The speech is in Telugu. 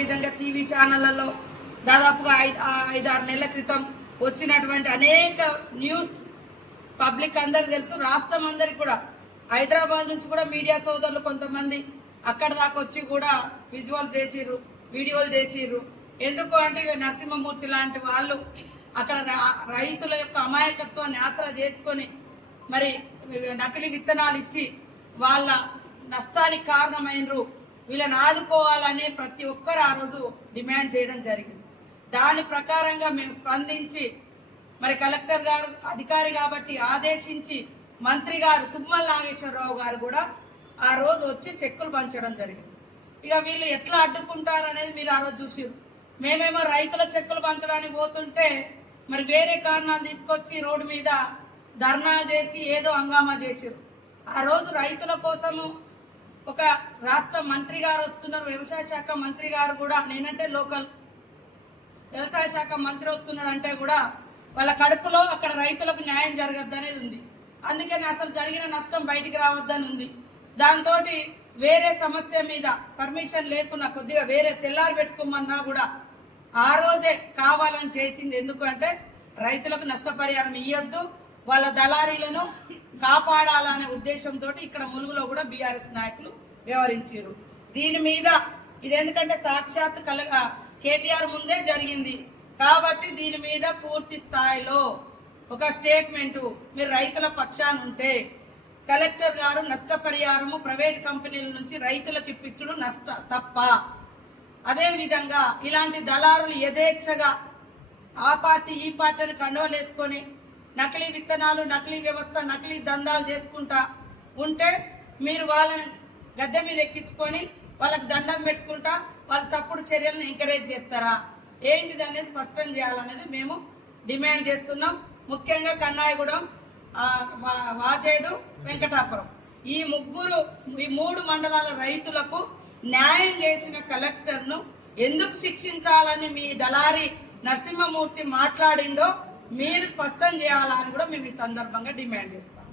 విధంగా టీవీ ఛానళ్ళలో దాదాపుగా ఐదు ఐదు ఆరు నెలల క్రితం వచ్చినటువంటి అనేక న్యూస్ పబ్లిక్ అందరికి తెలుసు. రాష్ట్రం అందరికి కూడా. హైదరాబాద్ నుంచి కూడా మీడియా సోదరులు కొంతమంది అక్కడ దాకా వచ్చి కూడా విజువల్ చేసిర్రు వీడియోలు చేసిర్రు. ఎందుకు అంటే ఇక నరసింహమూర్తి లాంటి వాళ్ళు అక్కడ రైతుల యొక్క అమాయకత్వాన్ని ఆసరా చేసుకొని మరి నకిలీ విత్తనాలు ఇచ్చి వాళ్ళ నష్టానికి కారణమైనరు. వీళ్ళని ఆదుకోవాలని ప్రతి ఒక్కరు ఆ రోజు డిమాండ్ చేయడం జరిగింది. దాని ప్రకారంగా మేము స్పందించి మరి కలెక్టర్ గారు అధికారి కాబట్టి ఆదేశించి మంత్రి గారు తుమ్మల నాగేశ్వరరావు గారు కూడా ఆ రోజు వచ్చి చెక్కులు పంచడం జరిగింది. ఇక వీళ్ళు ఎట్లా అడ్డుకుంటారు అనేది మీరు ఆ రోజు చూసారు మేమేమో రైతుల చెక్కులు పంచడానికి పోతుంటే మరి వేరే కారణాలు తీసుకొచ్చి రోడ్డు మీద ధర్నా చేసి ఏదో హంగామా చేసారు ఆ రోజు రైతుల కోసము ఒక రాష్ట్ర మంత్రి గారు వస్తున్నారు వ్యవసాయ శాఖ మంత్రి గారు కూడా నేనంటే లోకల్. వ్యవసాయ శాఖ మంత్రి వస్తున్నాడు అంటే కూడా వాళ్ళ కడుపులో అక్కడ రైతులకు న్యాయం జరగద్దు అనేది ఉంది. అందుకని అసలు జరిగిన నష్టం బయటికి రావద్దని ఉంది. దాంతో వేరే సమస్య మీద పర్మిషన్ లేకున్నా కొద్దిగా వేరే తెల్లారి పెట్టుకోమన్నా కూడా ఆ రోజే కావాలని చేసింది. ఎందుకంటే రైతులకు నష్టపరిహారం ఇవ్వద్దు వాళ్ళ దళారీలను కాపాడాలనే ఉద్దేశంతో ఇక్కడ ములుగులో కూడా బీఆర్ఎస్ నాయకులు వ్యవహరించారు. దీని మీద ఇది ఎందుకంటే సాక్షాత్ కలగ కేటీఆర్ ముందే జరిగింది. కాబట్టి దీని మీద పూర్తి స్థాయిలో ఒక స్టేట్మెంట్ మీరు రైతుల పక్షాన ఉంటే కలెక్టర్ గారు నష్టపరిహారము ప్రైవేట్ కంపెనీల నుంచి రైతులకు ఇప్పించడం నష్ట తప్ప. అదేవిధంగా ఇలాంటి దళారులు యథేచ్ఛగా ఆ పార్టీ ఈ పార్టీని కండవలేసుకొని నకిలీ విత్తనాలు నకిలీ వ్యవస్థ నకిలీ దందాలు చేసుకుంటా ఉంటే మీరు వాళ్ళని గద్దె మీద ఎక్కించుకొని వాళ్ళకి దండం పెట్టుకుంటా వాళ్ళ తప్పుడు చర్యలను ఎంకరేజ్ చేస్తారా? ఏంటిది అనేది స్పష్టం చేయాలనేది మేము డిమాండ్ చేస్తున్నాం. ముఖ్యంగా కన్నాయగూడెం వాచేడు వెంకటాపురం. ఈ ముగ్గురు ఈ మూడు మండలాల రైతులకు న్యాయం చేసిన కలెక్టర్ను ఎందుకు శిక్షించాలని మీ దళారి నరసింహమూర్తి మాట్లాడిండో మీరు స్పష్టం చేయాలని కూడా మేము ఈ సందర్భంగా డిమాండ్ చేస్తాం.